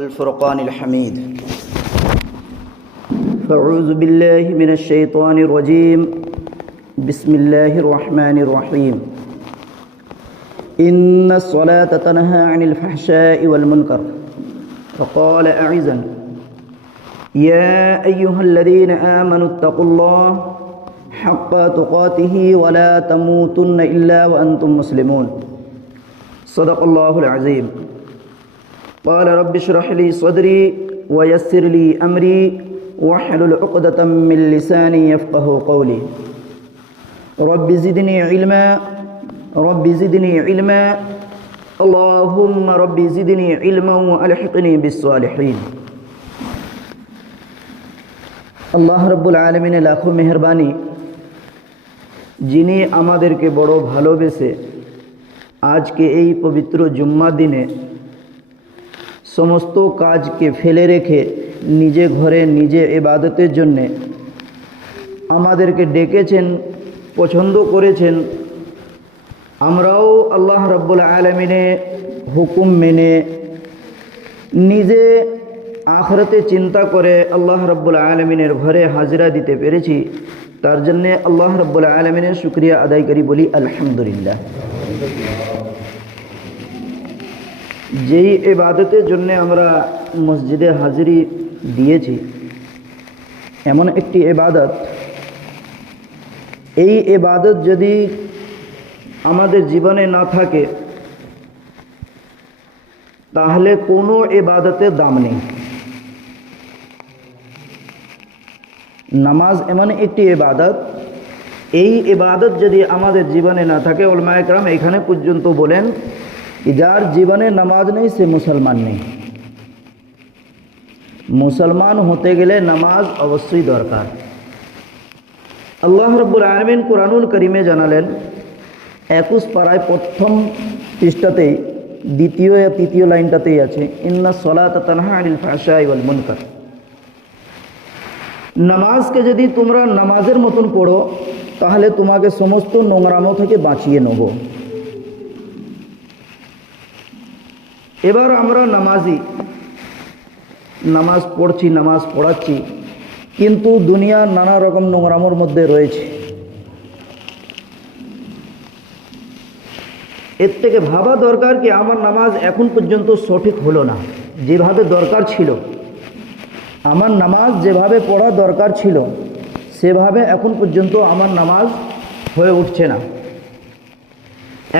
والفرقان الحميد. فأعوذ بالله من الشيطان الرجيم. بسم الله الرحمن الرحيم. إن الصلاة تنهى عن الفحشاء والمنكر. فقال أعزا: يا أيها الذين آمنوا اتقوا الله حق تقاته ولا تموتن إلا وأنتم مسلمون. صدق الله العظيم. قال رب اشرح لي صدري ويسر لي أمري واحلل عقدة من لساني يفقه قولي. رب زدني علما رب زدني علما اللهم رب زدني علما وألحقني بالصالحين. আল্লাহ রব্বুল আলমিনের লাখো মেহরবানি, যিনি আমাদেরকে বড় ভালোবেসে আজকে এই পবিত্র জুম্মা দিনে সমস্ত কাজকে ফেলে রেখে নিজে ঘরে নিজে ইবাদতের জন্যে আমাদেরকে ডেকেছেন, পছন্দ করেছেন। আমরাও আল্লাহ রব্বুল আলমিনের হুকুম মেনে নিজে আখিরাতে চিন্তা করে আল্লাহ রব্বুল আলমিনের ঘরে হাজিরা দিতে পেরেছি। তার জন্যে আল্লাহ রব্বুল আলমিনের শুকরিয়া আদায় করি, বলি আলহামদুলিল্লাহ। যেই ইবাদতের জন্যে আমরা মসজিদে হাজিরি দিয়েছি, এমন একটি ইবাদত, এই ইবাদত যদি আমাদের জীবনে না থাকে তাহলে কোনো ইবাদতের দাম নেই। নামাজ এমন একটি ইবাদত, এই ইবাদত যদি আমাদের জীবনে না থাকে, উলামায়ে কেরাম এখানে পর্যন্ত বলেন যার জীবনে নামাজ নেই সে মুসলমান নেই। মুসলমান হতে গেলে নামাজ অবশ্যই দরকার। আল্লাহ রাব্বুল আলামিন কুরআনুল কারীমে জানালেন 21 পারায় প্রথম পৃষ্ঠাতেই দ্বিতীয় ও তৃতীয় লাইনটাতেই আছে, ইন্নাস সালাতা তানহা আনিল ফাহশাই ওয়াল মুনকার। নামাজকে যদি তোমরা নামাজের মতন পড়ো তাহলে তোমাকে সমস্ত নোংরামো থেকে বাঁচিয়ে নেব। এবার আমরা নামাজি, নামাজ পড়ছি, নামাজ পড়াচ্ছি, কিন্তু দুনিয়ার নানা রকম নোংরামোর মধ্যে রয়েছে। এর থেকে ভাবা দরকার কি আমার নামাজ এখন পর্যন্ত সঠিক হলো না, যেভাবে দরকার ছিল। আমার নামাজ যেভাবে পড়া দরকার ছিল সেভাবে এখন পর্যন্ত আমার নামাজ হয়ে উঠছে না।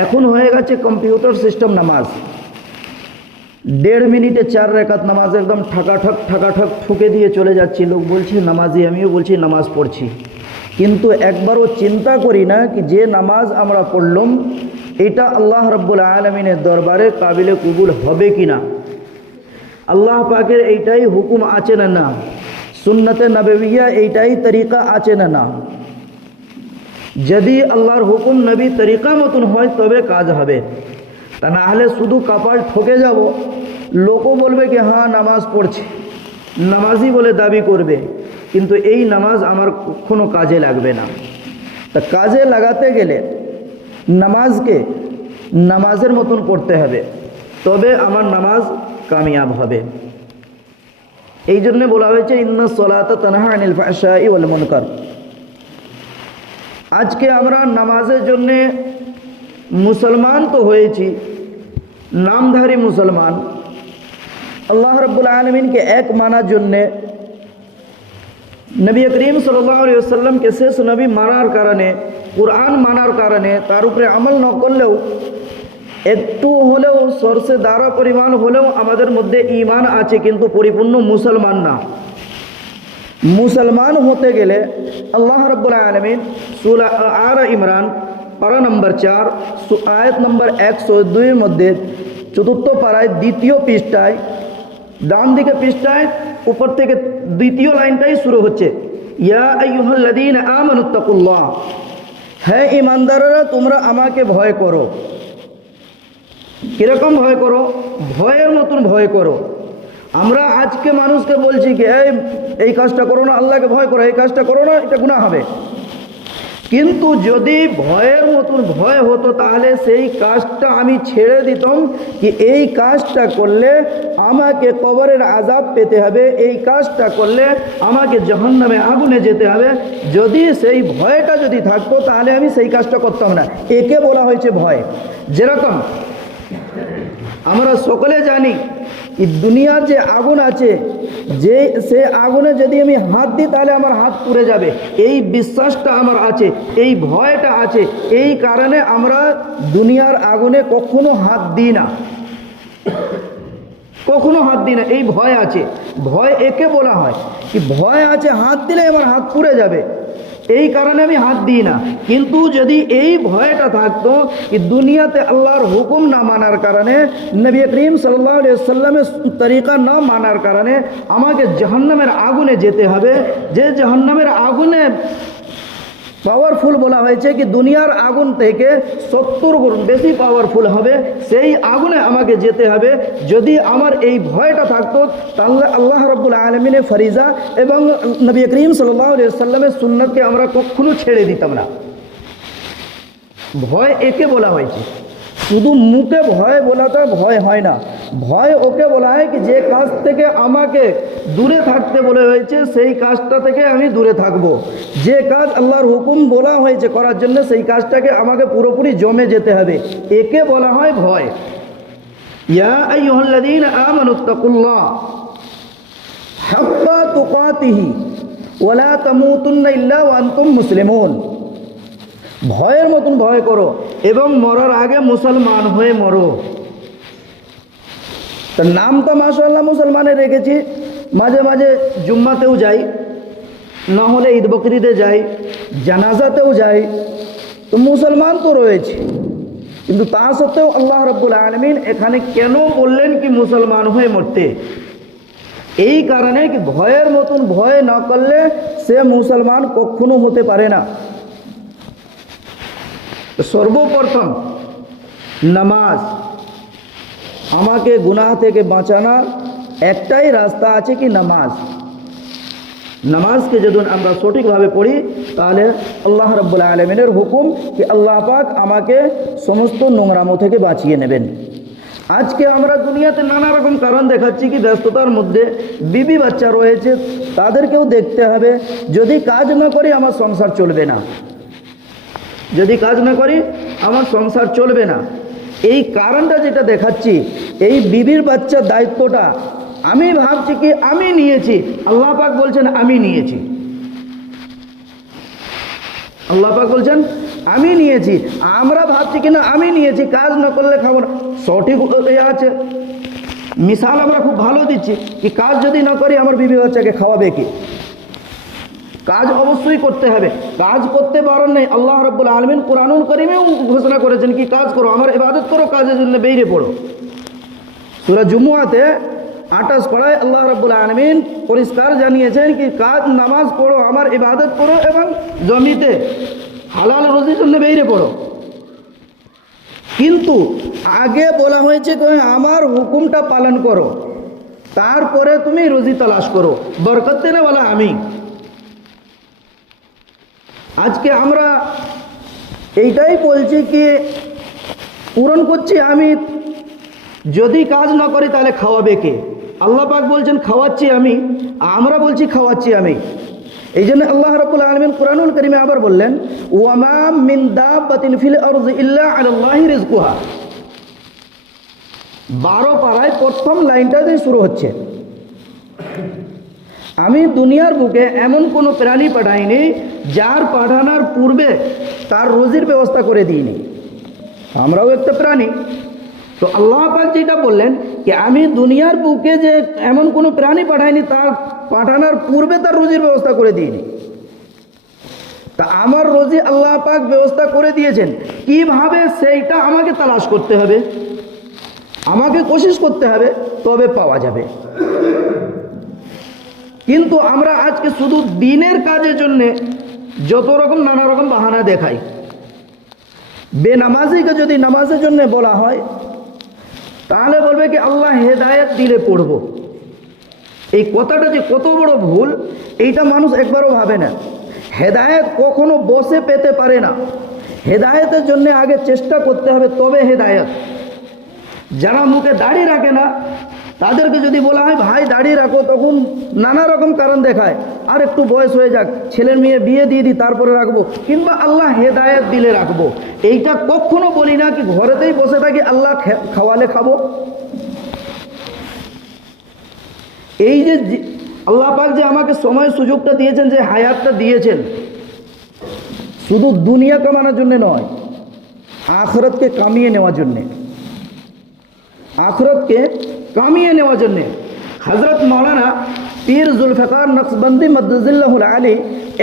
এখন হয়ে গেছে কম্পিউটার সিস্টেম নামাজ। 1.5 মিনিটে 4 রাকাত নামাজ একদম ঠাকাঠক ঠুকে দিয়ে চলে যাচ্ছি। লোক বলছে নামাজি, আমিও বলছি নামাজ পড়ছি, কিন্তু একবারও চিন্তা করি না কি যে নামাজ আমরা পড়লাম এটা আল্লাহ রাব্বুল আলামিনের দরবারে কাবিলে কবুল হবে কি না। আল্লাহ পাকের এইটাই হুকুম আছে না না, সুন্নতে নববিয়া এইটাই তরিকা আছে না না। যদি আল্লাহর হুকুম নবী তরিকা মতন হয় তবে কাজ হবে, তা না হলে শুধু কপাল ঠকে যাব। লোকও বলবে কি হ্যাঁ নামাজ পড়ছে, নামাজি বলে দাবি করবে, কিন্তু এই নামাজ আমার কখনো কাজে লাগবে না। তা কাজে লাগাতে গেলে নামাজকে নামাজের মতন পড়তে হবে, তবে আমার নামাজ কামিয়াব হবে। এই জন্য বলা হয়েছে ইন্নাস সালাতা তানহা আনিল ফাহশাই ওয়াল মুনকার। আজকে আমরা নামাজের জন্যে মুসলমান তো হয়েছি, নামধারী মুসলমান। আল্লাহ রাব্বুল আলামিনকে এক মানার জন্যে, নবী করিম সাল্লাল্লাহু আলাইহি ওয়াসাল্লামকে শেষ নবী মানার কারণে, কুরআন মানার কারণে, তার উপরে আমল না করলেও একটু হলেও সরষে দাঁড়া পরিমাণ হলেও আমাদের মধ্যে ঈমান আছে, কিন্তু পরিপূর্ণ মুসলমান না। মুসলমান হতে গেলে আল্লাহ রাব্বুল আলামিন সূরা আলে ইমরান পারা নম্বর 4 আয়াত নম্বর 102 মধ্যে 4th পারায় 2য় পৃষ্ঠায় ডান দিকে পৃষ্ঠায় উপর থেকে 2য় লাইনটাই শুরু হচ্ছে, ইয়া আইয়ুহাল্লাযীনা আমানুত্তাকুল্লাহ, হে ঈমানদাররা তোমরা আমাকে ভয় করো। কিরকম ভয় করো? ভয়ের মতন ভয় করো। আমরা আজকে মানুষকে বলছি কি এই কাজটা করো না, আল্লাহকে ভয় করো, এই কাজটা করো না, এটা গুনাহ হবে। কিন্তু যদি ভয়ের মতন ভয় হতো তাহলে সেই কাজটা আমি ছেড়ে দিতাম, কি এই কাজটা করলে আমাকে কবরের আযাব পেতে হবে, এই কাজটা করলে আমাকে জাহান্নামে আগুনে যেতে হবে। যদি সেই ভয়টা যদি থাকতো তাহলে আমি সেই কাজটা করতাম না। একে বলা হয়েছে ভয়। যেরকম আমরা সকলে জানি এই দুনিয়ার যে আগুন আছে, যে সে আগুনে যদি আমি হাত দিই তাহলে আমার হাত পুড়ে যাবে, এই বিশ্বাসটা আমার আছে, এই ভয়টা আছে। এই কারণে আমরা দুনিয়ার আগুনে কখনো হাত দিই না, কখনো হাত দিই না। এই ভয় আছে, ভয় একে বলা হয় কি ভয় আছে, হাত দিলে আমার হাত পুড়ে যাবে, এই কারণে আমি হাত দিই না। কিন্তু যদি এই ভয়টা থাকতো কি দুনিয়াতে আল্লাহর হুকুম না মানার কারণে, নবী করিম সাল্লাল্লাহু আলাইহি ওয়াসাল্লামের তরিকা না মানার কারণে আমাকে জাহান্নামের আগুনে যেতে হবে, যে জাহান্নামের আগুনে পাওয়ারফুল বলা হয়েছে কি দুনিয়ার আগুন থেকে 70 গুণ বেশি পাওয়ারফুল হবে, সেই আগুনে আমাকে যেতে হবে। যদি আমার এই ভয়টা থাকতো তাহলে আল্লাহ রাব্বুল আলামিনের ফরিজা এবং নবী করিম সাল্লাল্লাহু আলাইহি ওয়াসাল্লামের সুন্নাতকে আমরা কখনো ছেড়ে দিতাম না। ভয় একে বলা হয়েছে। শুধু মুখে ভয় বলাটা ভয় হয় না, ভয় ওকে বলা হয় কি যে কাজ থেকে আমাকে দূরে থাকতে বলা হয়েছে সেই কাজটা থেকে আমি দূরে থাকব। যে কাজ আল্লাহর হুকুম বলা হয়েছে করার জন্য সেই কাজটাকে আমাকে পুরোপুরি জমে যেতে হবে, একে বলা হয় ভয়। ইয়া আইয়ুহাল্লাযীনা আমানুত্তাকুল্লাহ হাক্কা তুকাতিহি ওয়া লা তামুতুন্না ইল্লা ওয়া আনতুম মুসলিমুন। ভয়ের মতন ভয় করো এবং মরার আগে মুসলমান হয়ে মরো। তার নাম তো মাশাআল্লাহ মুসলমানে রেখেছি, মাঝে মাঝে জুম্মাতেও যাই, না হলে ঈদ বকরিদে যাই, জানাজাতেও যাই, তো মুসলমান তো রয়েছে। কিন্তু তা সত্ত্বেও আল্লাহ রাব্বুল আলামিন এখানে কেন বললেন কি মুসলমান হয়ে মরতে? এই কারণে কি ভয়ের মতন ভয় না করলে সে মুসলমান কখনো হতে পারে না। সর্বপ্রথম নামাজ, আমাকে গুনাহ থেকে বাঁচানোর একটাই রাস্তা আছে কি নামাজ। নামাজকে যদি আমরা সঠিকভাবে পড়ি তাহলে আল্লাহ রাব্বুল আলামিনের হুকুম কি আল্লাহ পাক আমাকে সমস্ত নোংরামো থেকে বাঁচিয়ে নেবেন। আজকে আমরা দুনিয়াতে নানা রকম কারণ দেখাচ্ছি কি ব্যস্ততার মধ্যে বিবি বাচ্চা রয়েছে, তাদেরকেও দেখতে হবে। যদি কাজ না করি আমার সংসার চলবে না, যদি কাজ না করি আমার সংসার চলবে না। এই কারণটা যেটা দেখাচ্ছি, এই বিবির বাচ্চার দায়িত্বটা আমি ভাবছি কি আমি নিয়েছি, আল্লাহ পাক বলছেন আমি নিয়েছি। আল্লাহ পাক বলছেন আমি নিয়েছি, আমরা ভাবছি কি না আমি নিয়েছি, কাজ না করলে খাবার সঠিক আছে। মিসাল আমরা খুব ভালো দিচ্ছি কি কাজ যদি না করি আমার বিবি বাচ্চাকে খাওয়াবে কি? কাজ অবশ্যই করতে হবে, কাজ করতে পারেন নাই। আল্লাহ রাব্বুল আলামিন কুরআনুল কারীমেও ঘোষণা করেছেন কি কাজ করো, আমার ইবাদত করো, কাজের জন্য বেরিয়ে পড়ো। সূরা জুমুয়াতে 28 পারায় আল্লাহ রাব্বুল আলামিন পরিষ্কার জানিয়েছেন কি কাজ নামাজ পড়ো, আমার ইবাদত করো এবং জমিতে হালাল রুজির জন্য বেরিয়ে পড়ো। কিন্তু আগে বলা হয়েছে কি আমার হুকুমটা পালন করো, তারপরে তুমি রুজি তালাশ করো, বরকত দেনেওয়ালা আমি। আজকে আমরা এইটাই বলছি কি পূরণ করছি আমি, যদি কাজ না করি তাহলে খাওয়াবে কে? আল্লাহ পাক বলছেন খাওয়াচ্ছি আমি, আমরা বলছি খাওয়াচ্ছি আমি। এই জন্য আল্লাহ রাব্বুল আলামিন কুরআনুল কারীমে আবার বললেন ওয়া মা মিন দাব্বাতিন ফিল আরদি ইল্লা আলাল্লাহি রিজকুহা। 12 পারায় প্রথম লাইনটা দিয়ে শুরু হচ্ছে, আমি দুনিয়ার বুকে এমন কোনো প্রাণী পাঠাইনি যার পাঠানোর পূর্বে তার রুজির ব্যবস্থা করে দিইনি। আমরাও একটা প্রাণী। তো আল্লাহ পাক যেটা বললেন কি আমি দুনিয়ার বুকে যে এমন কোনো প্রাণী পাঠাইনি তার পাঠানোর পূর্বে তার রুজির ব্যবস্থা করে দিইনি। তা আমার রুজি আল্লাহ পাক ব্যবস্থা করে দিয়েছেন, কিভাবে সেইটা আমাকে তালাশ করতে হবে, আমাকে কোশিশ করতে হবে, তবে পাওয়া যাবে। কিন্তু আমরা আজকে শুধু দিনের কাজের জন্যে যত রকম নানা রকম বাহানা দেখাই। বেনামাজিকে যদি নামাজের জন্য বলা হয় তাহলে বলবে কি আল্লাহ হেদায়েত দিলে পড়ব। এই কথাটা যে কত বড় ভুল এইটা মানুষ একবারও ভাবে না। হেদায়েত কখনো বসে পেতে পারে না। হেদায়েতের জন্য আগে চেষ্টা করতে হবে, তবে হেদায়েত। যারা মুখে দাড়ি রাখে না তাদেরকে যদি বলা হয় ভাই দাড়ি রাখো, তখন নানা রকম কারণ দেখায়, আর একটু বয়স হয়ে যাক, ছেলের মেয়ে বিয়ে দিয়ে দিই তারপরে রাখবো, কিংবা আল্লাহ হেদায়েত দিলে রাখবো। এইটা কখনো বলি না কি ঘরেতেই বসে থাকি আল্লাহ খাওয়ালে খাবো। এই যে আল্লাহ পাক যে আমাকে সময় সুযোগটা দিয়েছেন, যে হায়াতটা দিয়েছেন, শুধু দুনিয়া কামানোর জন্য নয়, আখিরাতকে কামিয়ে নেওয়ার জন্যে, আখিরাতকে কামিয়ে নেওয়ার জন্যে। হযরত মাওলানা পীর জুলফিকার নকশবন্দি মাদ্দাজিল্লাহুল আলী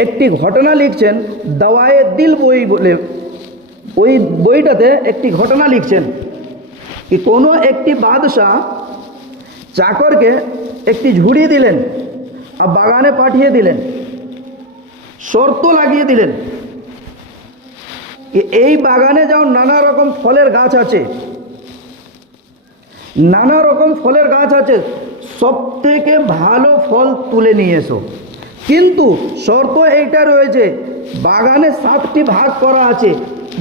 একটি ঘটনা লিখছেন দাওয়ায়ে দিল বই বলে। ওই বইটাতে একটি ঘটনা লিখছেন কি কোনো একটি বাদশাহ চাকরকে একটি ঝুড়ি দিলেন আর বাগানে পাঠিয়ে দিলেন, শর্ত লাগিয়ে দিলেন কি এই বাগানে যাও, নানা রকম ফলের গাছ আছে, নানা রকম ফলের গাছ আছে, সব থেকে ভালো ফল তুলে নিয়ে এসো। কিন্তু শর্ত এইটা রয়েছে, বাগানে 7টি ভাগ করা আছে,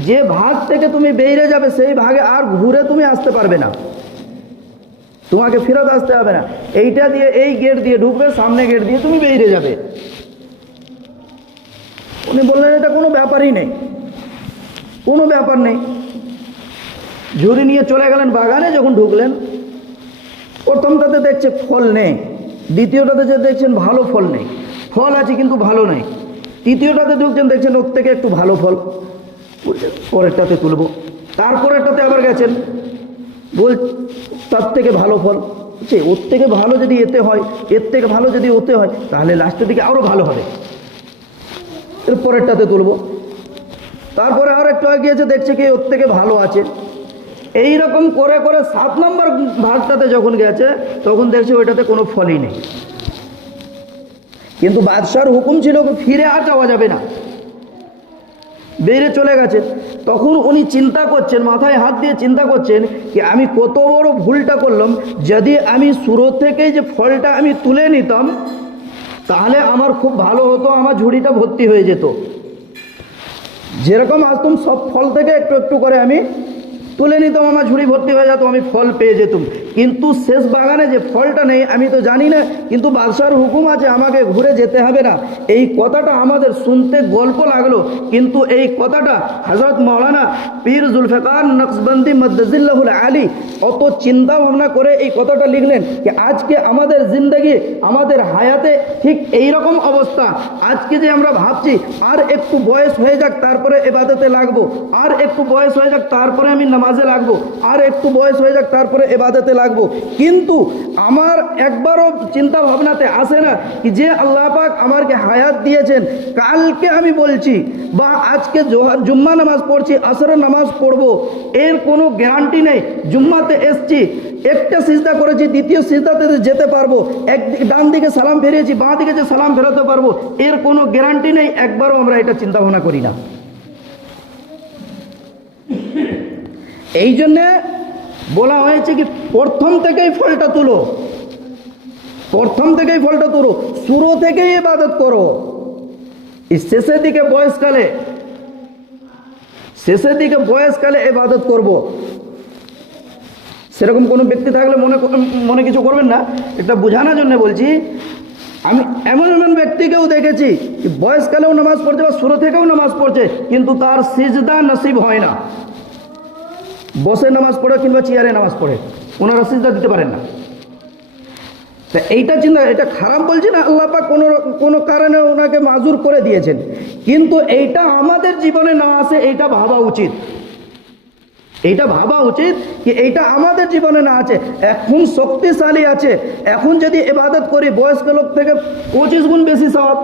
যে ভাগ থেকে তুমি বেরিয়ে যাবে সেই ভাগে আর ঘুরে তুমি আসতে পারবে না, তোমাকে ফেরত আসতে হবে না। এইটা দিয়ে এই গেট দিয়ে ঢুকবে, সামনে গেট দিয়ে তুমি বেরিয়ে যাবে। উনি বললেন এটা কোনো ব্যাপারই নেই, কোনো ব্যাপার নেই। ঝুড়ি নিয়ে চলে গেলেন বাগানে। যখন ঢুকলেন, প্রথমটাতে দেখছে ফল নেই, দ্বিতীয়টাতে যে দেখছেন ভালো ফল নেই, ফল আছে কিন্তু ভালো নেই, তৃতীয়টাতে ঢুকছেন দেখছেন ওর থেকে একটু ভালো ফল, পরেরটাতে তুলব। তারপরেরটাতে আবার গেছেন, বল তার থেকে ভালো ফল, ওর থেকে ভালো যদি এতে হয়, এর থেকে ভালো যদি ওতে হয়, তাহলে লাস্টের দিকে আরও ভালো হবে, এর পরেরটাতে তুলব। তারপরে আর একটু গিয়েছে, দেখছে কি ওর থেকে ভালো আছে। এই রকম করে করে 7 নম্বর ভাগটাতে যখন গেছে, তখন দেখছে ওইটাতে কোনো ফলই নেই। কিন্তু বাদশার হুকুম ছিল ফিরে আর যাওয়া যাবে না, বেরিয়ে চলে গেছে। তখন উনি চিন্তা করছেন, মাথায় হাত দিয়ে চিন্তা করছেন কি আমি কত বড় ভুলটা করলাম। যদি আমি শুরু থেকেই যে ফলটা আমি তুলে নিতাম, তাহলে আমার খুব ভালো হতো, আমার ঝুড়িটা ভর্তি হয়ে যেত। যেরকম আসতুম সব ফল থেকে একটু একটু করে আমি তুলে নিতাম, আমার ঝুড়ি ভর্তি হয়ে যেত, আমি ফল পেয়ে যেতাম। কিন্তু শেষ বাগানে যে ফলটা নেই আমি তো জানি না, কিন্তু বাদশার হুকুম আছে আমাকে ঘুরে যেতে হবে না। এই কথাটা আমাদের শুনতে গল্প লাগলো, কিন্তু এই কথাটা হযরত মাওলানা পীর জুলফিকার নকশবন্দি মাদ্দাজিল্লাহুল আলী অত চিন্তা ভাবনা করে এই কথাটা লিখলেন যে আজকে আমাদের জিন্দগি, আমাদের হায়াতে ঠিক এই রকম অবস্থা। আজকে যে আমরা ভাবছি আর একটু বয়স হয়ে যাক তারপরে ইবাদতে লাগবো, আর একটু বয়স হয়ে যাক তারপরে আমি নামাজে লাগবো, আর একটু বয়স হয়ে যাক তারপরে ইবাদতে লাগবো, কিন্তু আমার একবারও চিন্তা ভাবনাতে আসে না কি যে আল্লাহ পাক আমাকে হায়াত দিয়েছেন, কালকে আমি বলছি বা আজকে জুম্মা নামাজ পড়ছি, আসরের নামাজ পড়বো, এর কোনো গ্যারান্টি নেই। জুম্মাতে এসছি, একটা সিজদা করেছি, দ্বিতীয় সিজদাতে যেতে পারবো, ডান দিকে সালাম ফিরিয়েছি, বাঁ দিকে যে সালাম ফেরাতে পারবো, এর কোনো গ্যারান্টি নেই। একবারও আমরা এটা চিন্তা ভাবনা করি না। এই জন্যে বলা হয়েছে কি প্রথম থেকেই ফলটা তুলো, প্রথম থেকেই ফলটা তুলো, শুরু থেকেই ইবাদত করো। শেষের দিকে বয়সকালে ইবাদত করব। সেরকম কোনো ব্যক্তি থাকলে মনে কিছু করবেন না, এটা বোঝানোর জন্য বলছি। আমি এমন ব্যক্তিকেও দেখেছি বয়সকালেও নামাজ পড়ছে বা শুরু থেকেও নামাজ পড়ছে, কিন্তু তার সিজদা নসিব হয় না। বসে নামাজ পড়ে কিংবা চেয়ারে নামাজ পড়ে, ওনারা সিজদা দিতে পারেন না। তা এইটা চিন্তা, এটা খারাপ বলছি না, আল্লাহ পাক কোনো কারণে ওনাকে মাজুর করে দিয়েছেন, কিন্তু এইটা আমাদের জীবনে না আসে, এইটা ভাবা উচিত। এইটা ভাবা উচিত কি এইটা আমাদের জীবনে না আছে। এখন শক্তিশালী আছে, এখন যদি ইবাদত করি বয়স্ক লোক থেকে 25 গুণ বেশি সওয়াব,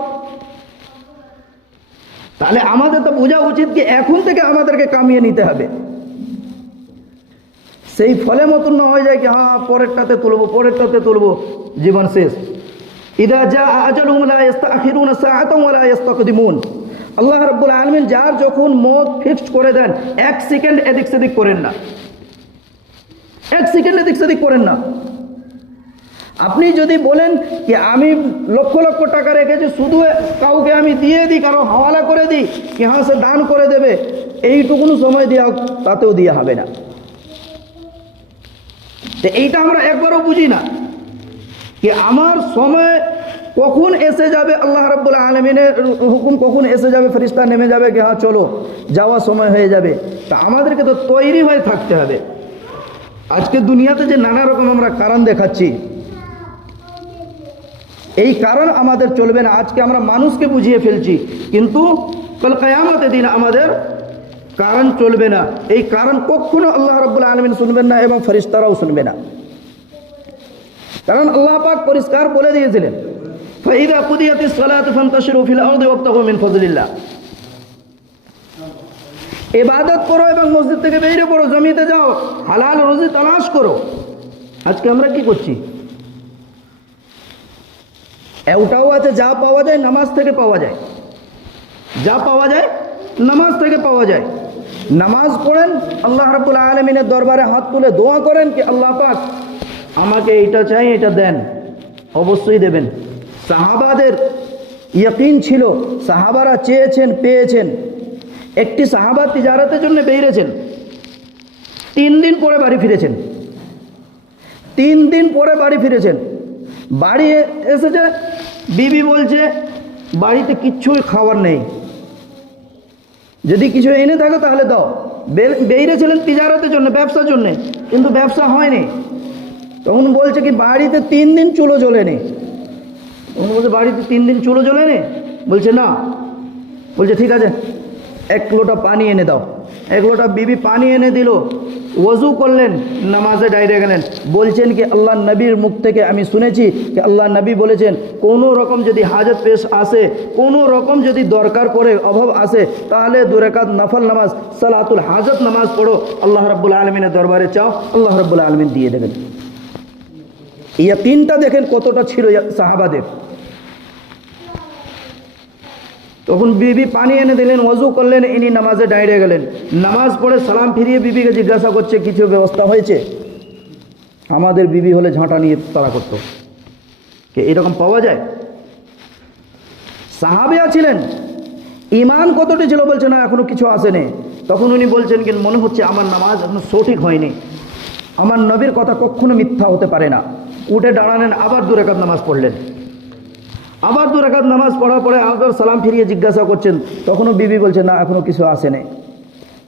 তাহলে আমাদের তো বোঝা উচিত কি এখন থেকে আমাদেরকে কামিয়ে নিতে হবে। সেই ফলে মতন না হয়ে যায় কি হ্যাঁ পরেরটাতে তুলবো, জীবন শেষ। ইদা জা আজালুহুম লা ইস্তাখিরুনা সাআতান ওয়া লা ইস্তাকদিমুন। আল্লাহ রাব্বুল আলামিন যার যখন মত ফিক্সড করে দেন, 1 সেকেন্ড এদিক সেদিক করেন না, 1 সেকেন্ড এদিক সেদিক করেন না। আপনি যদি বলেন যে আমি লক্ষ লক্ষ টাকা রেখেছি, শুধু কাউকে আমি দিয়ে দিই, কারো হাওয়ালা করে দিই, কি হ্যাঁ সে দান করে দেবে, এইটুকুনো সময় দেওয়া তাতেও দেওয়া হবে না। তো এইটা আমরা একবারও বুঝি না कि আমার সময় কখন এসে যাবে, আল্লাহ রাব্বুল আলামিনের হুকুম কখন এসে যাবে, ফেরেশতা নেমে যাবে कि হ্যাঁ চলো যাওয়া সময় হয়ে যাবে। তা আমাদেরকে তো তৈরি হয়ে থাকতে হবে। আজকে দুনিয়াতে যে নানা রকম আমরা কারণ দেখাচ্ছি, এই কারণ আমাদের চলবে না। আজকে আমরা মানুষকে বুঝিয়ে ফেলছি, কিন্তু কাল কিয়ামতের দিন আমাদের কারণ চলবে না। এই কারণ কখনো আল্লাহ রাব্বুল আলামিন শুনবেন না এবং ফেরেশতারাও শুনবে না। কারণ আল্লাহ পাক পরিষ্কার বলে দিয়েছিলেন, ফাইদা কুদিয়াতিস সালাতু ফান্তাশিরু ফিল আরদি ওয়াবতাগু মিন ফাযলিল্লাহ। ইবাদত করো এবং মসজিদ থেকে বেরিয়ে পড়ো, জমিতে যাও, হালাল রুজি তালাশ করো। আজকে আমরা কি করছি? এটাও আছে যা পাওয়া যায় নামাজ থেকে পাওয়া যায়, যা পাওয়া যায় নামাজ থেকে পাওয়া যায়। নামাজ পড়েন, আল্লাহ রাব্বুল আলামিনের দরবারে হাত তুলে দোয়া করেন कि আল্লাহ পাক আমাকে এটা চাই, এটা দেন, অবশ্যই দেবেন। সাহাবাদের ইয়াকিন ছিল, সাহাবারা চেয়েছেন, পেয়েছেন। একটি সাহাবা তিজারতের জন্য বেরিয়েছেন, 3 দিন পরে বাড়ি ফিরেছেন। 3 দিন পরে বাড়ি ফিরেছেন। বাড়ি এসেছে, বিবি বলছে বাড়িতে কিচ্ছুই খাবার নেই, যদি কিছু এনে থাকো তাহলে দাও। বেরিয়েছিলেন তিজারতের জন্য, ব্যবসার জন্য, কিন্তু ব্যবসা হয়নি। তখন বলছে কি বাড়িতে 3 দিন চুলো জ্বলেনি। তখন বলছে বাড়িতে 3 দিন চুলো জ্বলেনি? বলছে না। বলছে ঠিক আছে, 1 লোটা পানি এনে দাও। 1 লোটা বিবি পানি এনে দিল, ওযু করলেন, নামাজে ডাইরে গেলেন। বলছেন কি আল্লাহ নবীর মুখ থেকে আমি শুনেছি कि আল্লাহ নবী বলেছেন কোনো রকম যদি হাজত পেশ আসে, কোনো রকম যদি দরকার পড়ে, অভাব আসে, তাহলে 2 রাকাত নফল নামাজ সালাতুল হাজত নামাজ পড়ো, আল্লাহ রাব্বুল আলামিনের দরবারে চাও, আল্লাহ রাব্বুল আলামিন দিয়ে দেবেন। ইয়াকিনটা দেখেন কতটা ছিল সাহাবাদের। তখন বিবি পানি এনে দিলেন, ওযু করলেন, ইনি নামাজে দাঁড়িয়ে গেলেন। নামাজ পড়ে সালাম ফিরিয়ে বিবিকে জিজ্ঞাসা করছে কিছু ব্যবস্থা হয়েছে? আমাদের বিবি হলে ঝাঁটা নিয়ে তাড়া করতো, কে এরকম পাওয়া যায়? সাহাবিয়া ছিলেন, ইমান কতটি ছিল? বলছে না এখনো কিছু আসেনি। তখন উনি বলছেন কি মনে হচ্ছে আমার নামাজ এখনো সঠিক হয়নি, আমার নবীর কথা কখনো মিথ্যা হতে পারে না। উঠে দাঁড়ালেন, আবার 2 রাকাত নামাজ পড়লেন। আবার 2 রাকাত নামাজ পড়ার পরে আবার সালাম ফিরিয়ে জিজ্ঞাসা করছেন, তখনও বিবি বলছে না এখনো কিছু আসেনি।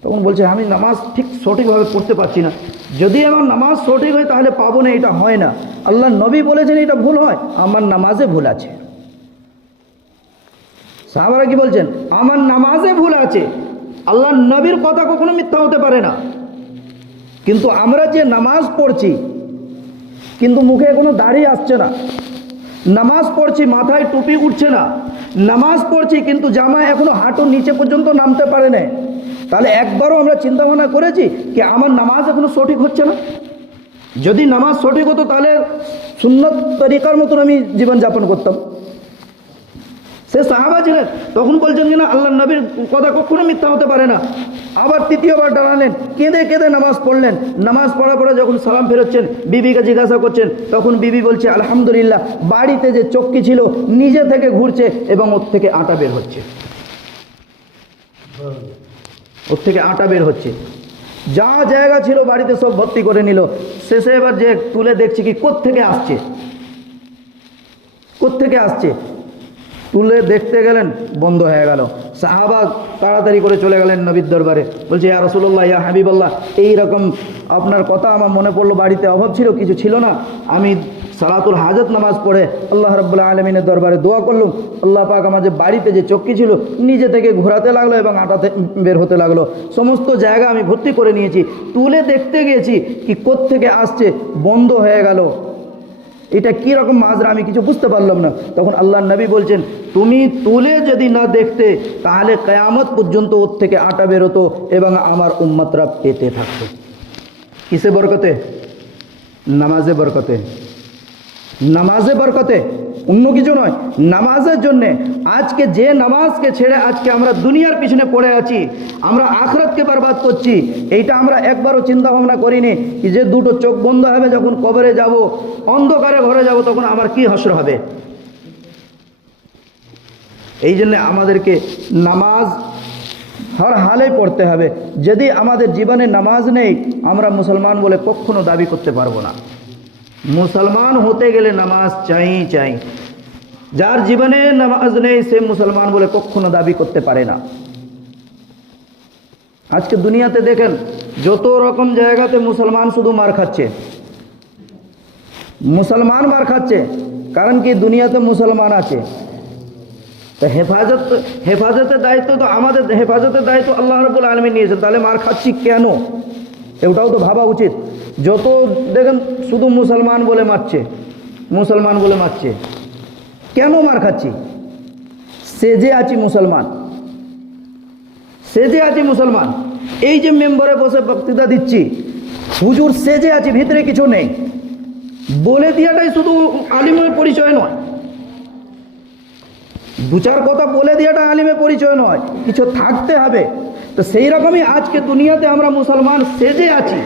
তখন বলছে আমি নামাজ ঠিক সঠিকভাবে পড়তে পারছি না, যদি আমার নামাজ সঠিক হয় তাহলে পাবো না, এটা হয় না। আল্লাহ নবী বলেছেন এটা ভুল হয়, আমার নামাজে ভুল আছে। সাহাবারা কি বলছেন? আমার নামাজে ভুল আছে। আল্লাহ নবীর কথা কখনো মিথ্যা হতে পারে না। কিন্তু আমরা যে নামাজ পড়ছি, কিন্তু মুখে কোনো দাড়ি আসছে না, নামাজ পড়ছি মাথায় টুপি উঠছে না, নামাজ পড়ছি কিন্তু জামা এখনো হাঁটুর নিচে পর্যন্ত নামতে পারে না, তাহলে একবারও আমরা চিন্তা ভাবনা করেছি কি আমার নামাজ এখনো সঠিক হচ্ছে না? যদি নামাজ সঠিক হতো তাহলে সুন্নত তরিকার মতন আমি জীবনযাপন করতাম। সে সাহাবা ছিলেন, তখন বলছেন কিনা আল্লাহ নবীর কথা কখনো মিথ্যা হতে পারে না। আবার তৃতীয়বার দাঁড়ালেন, কেঁদে কেঁদে নামাজ পড়লেন। নামাজ পড়ার পরে যখন সালাম ফেরোচ্ছেন, বিবিকে জিজ্ঞাসা করছেন, তখন বিবি বলছে আলহামদুলিল্লাহ, বাড়িতে যে চক্কি ছিল নিজে থেকে ঘুরছে এবং ওর থেকে আটা বের হচ্ছে, ওর থেকে আটা বের হচ্ছে। যা জায়গা ছিল বাড়িতে সব ভর্তি করে নিল। শেষে এবার যে তুলে দেখছি কি কোত্থেকে আসছে, কোত্থেকে আসছে, তুলে দেখতে গেলেন, বন্ধ হয়ে গেল। সাহাবা তাড়াতাড়ি করে চলে গেলেন নবীর দরবারে, বলছে ইয়া রাসূলুল্লাহ, ইয়া হাবিবাল্লাহ, এইরকম আপনার কথা আমার মনে পড়লো, বাড়িতে অভাব ছিল, কিছু ছিল না, আমি সালাতুল হাজত নামাজ পড়ে আল্লাহ রাব্বুল আলামিনের দরবারে দোয়া করলাম, আল্লাহ পাক আমার যে বাড়িতে যে চক্কি ছিল নিজে থেকে ঘোরাতে লাগলো এবং আটা বের হতে লাগলো, সমস্ত জায়গা আমি ভর্তি করে নিয়েছি। তুলে দেখতে গেছি কি কোত্থেকে আসছে, বন্ধ হয়ে গেল। এটা কি রকম মাজরা আমি কিছু বুঝতে পারলাম না। তখন আল্লাহ নবী বলছেন, তুমি তুলে যদি না দেখতে তাহলে কিয়ামত পর্যন্ত ওর থেকে আটা বেরোতো এবং আমার উম্মতরা পেতে থাকতো। কিসে বরকতে? নামাজে বরকতে, নামাজে বরকতে। অন্য কিছু নয়, নামাজের জন্যে। আজকে যে নামাজকে ছেড়ে আজকে আমরা দুনিয়ার পিছনে পড়ে আছি, আমরা আখিরাতকে বরবাদ করছি, এইটা আমরা একবারও চিন্তা ভাবনা করিনি কি যে দুটো চোখ বন্ধ হবে, যখন কবরে যাব, অন্ধকারে ঘরে যাব, তখন আমার কি হাসর হবে। এই জন্য আমাদেরকে নামাজ হর হালে পড়তে হবে। যদি আমাদের জীবনে নামাজ নেই, আমরা মুসলমান বলে কখনো দাবি করতে পারবো না। মুসলমান হতে গেলে নামাজ চাই। যার জীবনে নামাজ নেই সে মুসলমান বলে কখনো দাবি করতে পারে না। আজকে দুনিয়াতে দেখেন যত রকম জায়গাতে মুসলমান শুধু মার খাচ্ছে, মুসলমান মার খাচ্ছে। কারণ কি, দুনিয়াতে মুসলমান আছে। তো হেফাজতের দায়িত্ব তো আমাদের, হেফাজতের দায়িত্ব আল্লাহ রাব্বুল আলামিন নিয়েছেন, তাহলে মার খাচ্ছি কেন, এটাও তো ভাবা উচিত। যত দেখেন শুধু মুসলমান বলে মারছে, মুসলমান বলে মারছে, কেন মার খাচ্ছি? সেজে আছি মুসলমান, সেজে আছি মুসলমান। এই যে মেম্বারে বসে বক্তৃতা দিচ্ছি, হুজুর সেজে আছি, ভিতরে কিছু নেই, বলে দিয়াটাই শুধু আলিমের পরিচয় নয়। দু চার কথা বলে দিয়াটা আলিমের পরিচয় নয়, কিছু থাকতে হবে। তো সেই রকমই আজকে দুনিয়াতে আমরা মুসলমান সেজে আছি।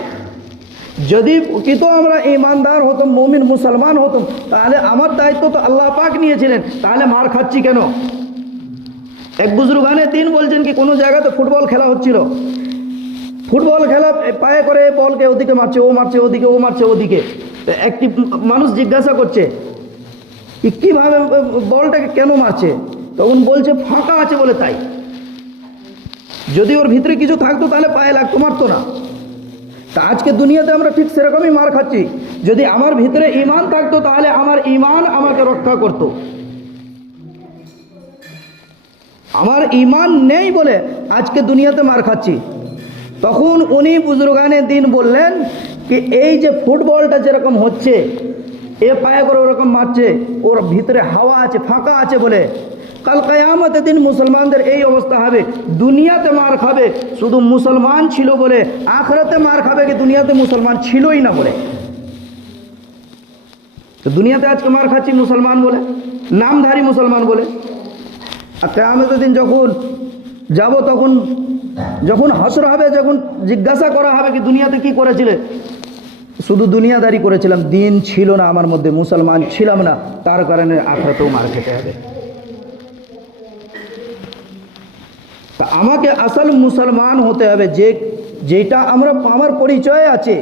যদি কিন্তু আমরা ইমানদার হতাম, মুমিন মুসলমান হতাম, তাহলে আমার দায়িত্ব তো আল্লাহ পাক নিয়েছিলেন, তাহলে মার খাচ্ছি কেন? এক বুজুর্গানে দিন বলছেন কি, কোনো জায়গাতে ফুটবল খেলা হচ্ছিল, ফুটবল খেলা পায়ে করে বলকে ওদিকে মারছে, ও মারছে ওদিকে, ও মারছে ওদিকে। তো একটি মানুষ জিজ্ঞাসা করছে কীভাবে বলটাকে কেন মারছে? তখন বলছে ফাঁকা আছে বলে তাই। যদি ওর ভিতরে কিছু থাকতো তাহলে পায়ে লাগতো, মারতো না। তা আজকে দুনিয়াতে আমরা ঠিক সেরকমই মার খাচ্ছি। যদি আমার ভিতরে ঈমান থাকতো তাহলে আমার ঈমান আমাকে রক্ষা করত। আমার ঈমান নেই বলে আজকে দুনিয়াতে মার খাচ্ছি। তখন উনি বুজুর্গানে দিন বললেন কি, এই যে ফুটবলটা যেরকম হচ্ছে, এ পায়ে করে ওরকম মারছে, ওর ভিতরে হাওয়া আছে, ফাঁকা আছে বলে কাল কিয়ামতের দিন মুসলমানদের এই অবস্থা হবে। দুনিয়াতে মার খাবে শুধু মুসলমান ছিল বলে, আখিরাতে মার খাবে কি দুনিয়াতে মুসলমান ছিলই না বলে। তো দুনিয়াতে আজকে মার খাচ্ছি মুসলমান বলে, নামধারী মুসলমান বলে। আর কিয়ামতের দিন যখন যাব, তখন যখন হাসর হবে, যখন জিজ্ঞাসা করা হবে কি দুনিয়াতে কি করেছিলে, শুধু দুনিয়াদারি করেছিলাম, দিন ছিল না আমার মধ্যে, মুসলমান ছিলাম না, তার কারণে আখিরাতেও মার খেতে হবে। তা আমাকে আসল মুসলমান হতে হবে, যেটা আমার পরিচয় আছে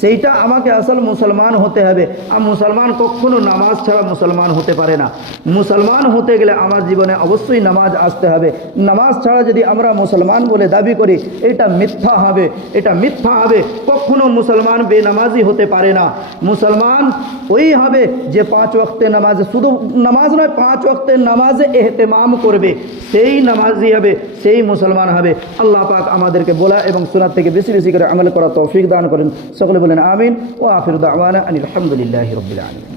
সেইটা আমাকে আসল মুসলমান হতে হবে। আর মুসলমান কখনো নামাজ ছাড়া মুসলমান হতে পারে না। মুসলমান হতে গেলে আমার জীবনে অবশ্যই নামাজ আসতে হবে। নামাজ ছাড়া যদি আমরা মুসলমান বলে দাবি করি, এটা মিথ্যা হবে, এটা মিথ্যা হবে। কখনো মুসলমান বেনামাজি হতে পারে না। মুসলমান ওই হবে যে 5 ওয়াক্তের নামাজ, শুধু নামাজ নয়, 5 ওয়াক্তের নামাজে এহতেমাম করবে, সেই নামাজি হবে, সেই মুসলমান হবে। আল্লাহ পাক আমাদেরকে বলা এবং সুন্নাত থেকে বেশি বেশি করে আমল করা তৌফিক দান করেন। সকলে বলেন আমিন। ও আখির দাওয়ানা আনিল হামদুলিল্লাহি রাব্বিল আলামিন।